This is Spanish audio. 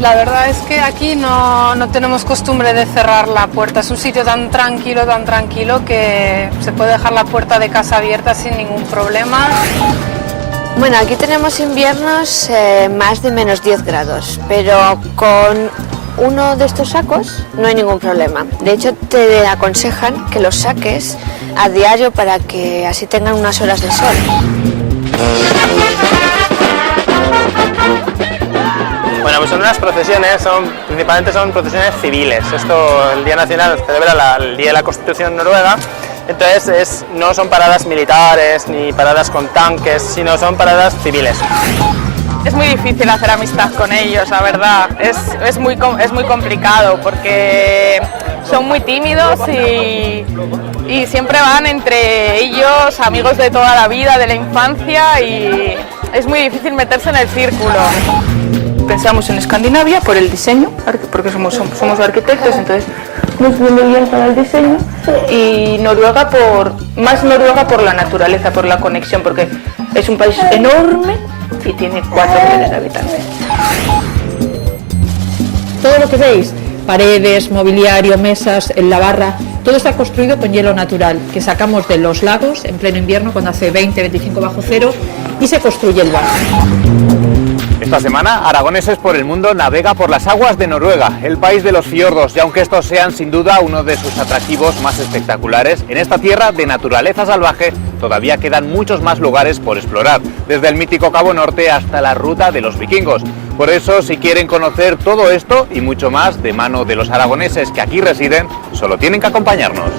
La verdad es que aquí no tenemos costumbre de cerrar la puerta. Es un sitio tan tranquilo que se puede dejar la puerta de casa abierta sin ningún problema. Bueno, aquí tenemos inviernos más de menos 10 grados, pero con uno de estos sacos no hay ningún problema. De hecho, te aconsejan que los saques a diario para que así tengan unas horas de sol. Bueno, pues son unas procesiones, principalmente son procesiones civiles. Esto, el Día Nacional celebra el Día de la Constitución noruega, entonces no son paradas militares ni paradas con tanques, sino son paradas civiles. Es muy difícil hacer amistad con ellos, la verdad. Es muy complicado porque son muy tímidos y siempre van entre ellos, amigos de toda la vida, de la infancia, y es muy difícil meterse en el círculo. Pensamos en Escandinavia por el diseño, porque somos arquitectos, entonces nos viene bien para el diseño, y Noruega más Noruega por la naturaleza, por la conexión, porque es un país enorme y tiene 4 millones de habitantes. Todo lo que veis, paredes, mobiliario, mesas, en la barra, todo está construido con hielo natural, que sacamos de los lagos en pleno invierno cuando hace 20-25 bajo cero y se construye el bar. Esta semana, Aragoneses por el Mundo navega por las aguas de Noruega, el país de los fiordos, y aunque estos sean sin duda uno de sus atractivos más espectaculares, en esta tierra de naturaleza salvaje todavía quedan muchos más lugares por explorar, desde el mítico Cabo Norte hasta la ruta de los vikingos. Por eso, si quieren conocer todo esto y mucho más de mano de los aragoneses que aquí residen, solo tienen que acompañarnos.